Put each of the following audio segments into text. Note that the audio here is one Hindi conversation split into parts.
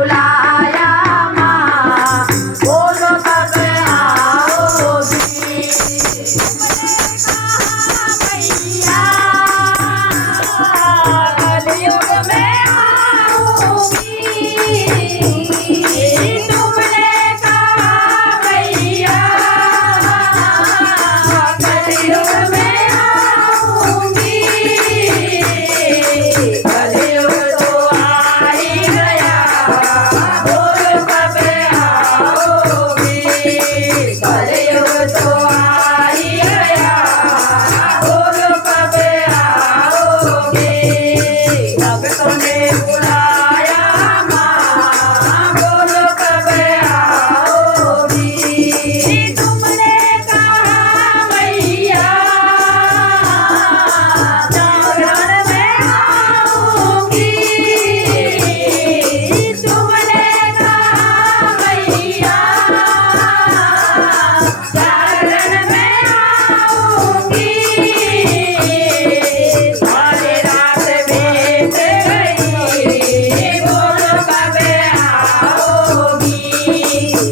बुलाया माँ, बोलो कब आओगी। मैया कलयुग में आऊंगी, तुमने कहा मैया कलयुग में आऊंगी। कलयुग तो आ ही गया, बोलो कब आओगी। कलयुग तो आ ही गया, बोलो कब आओगी। भक्तों ने बुलाया माँ, बोलो कब आओगी। तुमने कहा मैया जागरण में आऊंगी, तुमने कहा मैया जागरण में आऊंगी। सारी रात बीत गई, बोलो कब आओगी।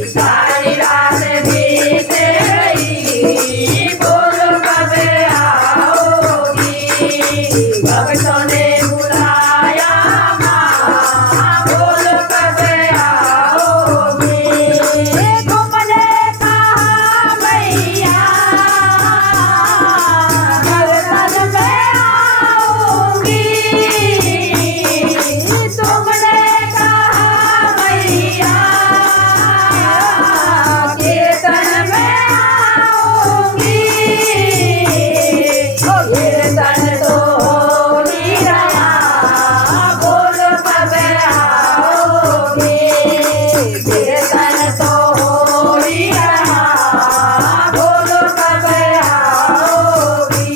सारी रात बीत गई, बोलो कब आओगी। भक्तों ने बुलाया माँ, बोलो कब आओगी। तुमने कहा मैया दर्शन में आऊंगी, तुमने कहा मैया कीर्तन में आऊंगी। कीर्तन तो हो ही रहा, बोलो कब आओगी। कीर्तन तो हो ही रहा, बोलो कब आओगी।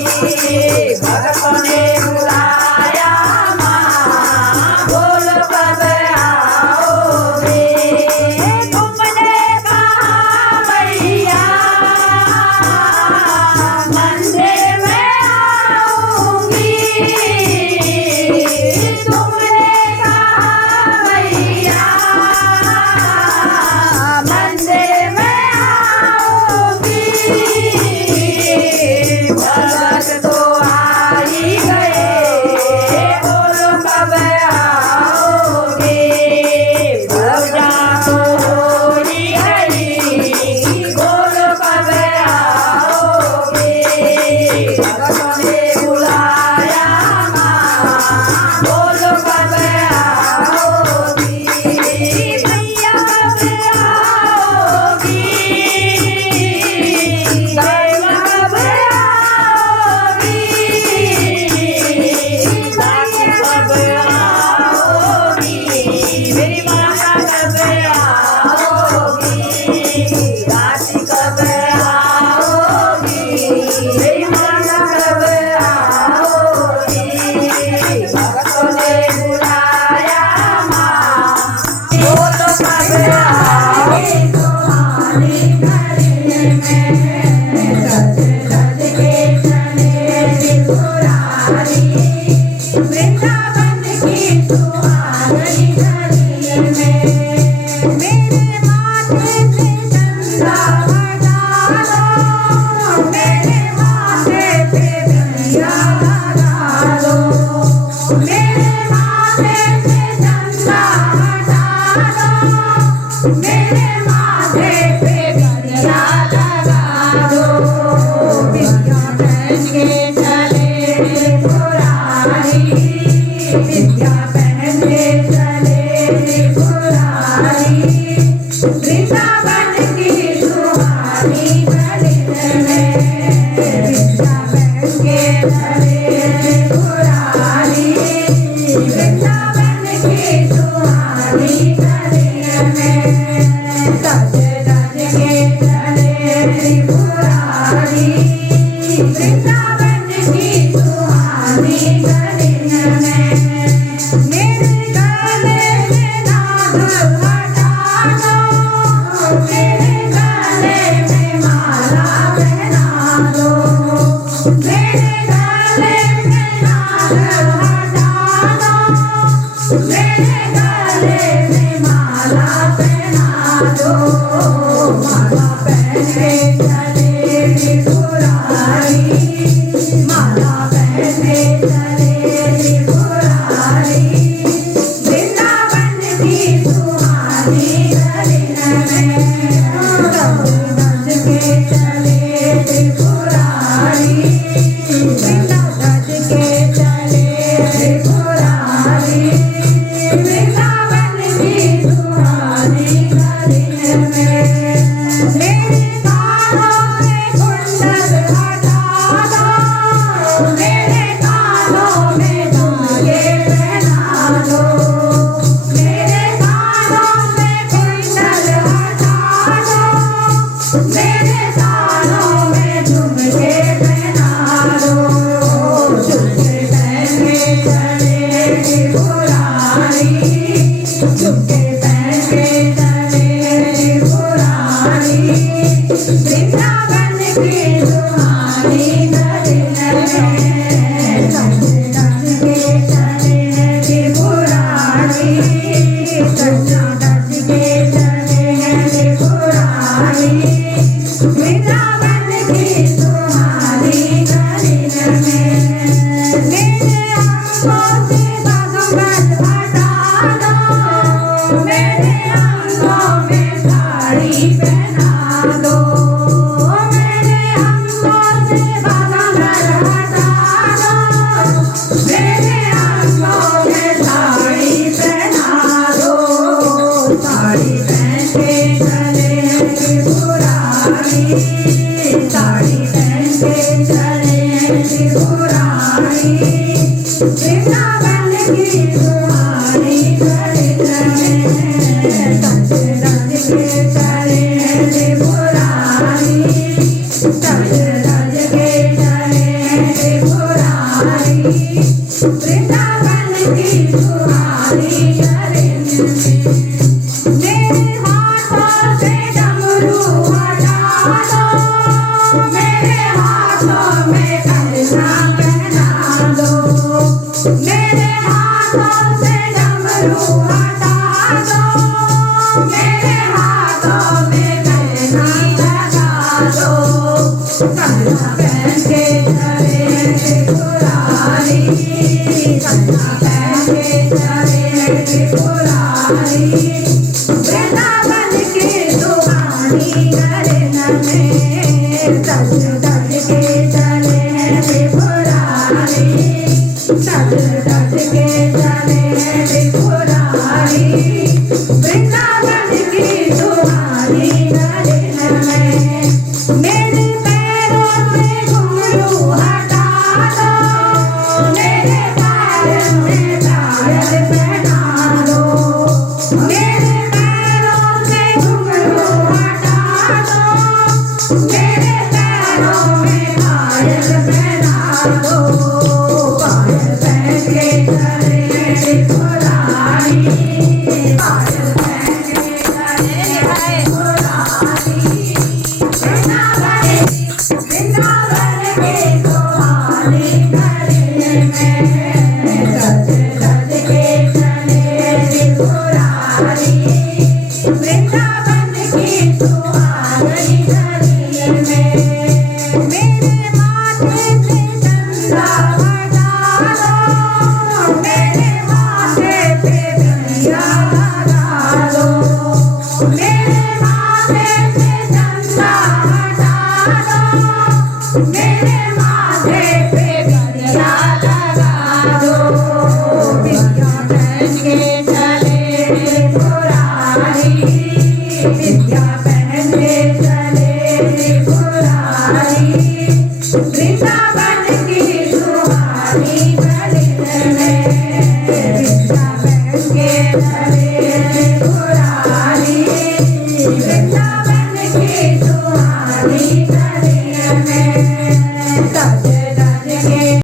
भक्तों ने बुलाया माँ, बोलो कब आओगी। तुमने कहा मैया मंदिर में आऊंगी, तुमने कहा मैया मंदिर में आऊंगी। भगत तो आ ही गए, बोलो कब आओगे। पूजा तो हो ही गई, बोलो कब आओगे। भगतों ने बुलाया माँ, बोलो कब आओगी। मैया कब आओगी, मैया कब आओगी। साक्षी कब आओगी, मेरी माता कब आओगी। साक्षी कब आओगी, मेरी माता कब आओगी। भक्तों ने बुलाया माँ, बोलो कब आओगी। तुम्हारी गली में सज सज के चले त्रिपुरारी, वृंदावन की सुहानी गली में मेरे माथे से चंदा हटा लो, मेरे माथे पे बिंदिया लगा लो। मेरे माथे से चंदा हटा लो, Thank you.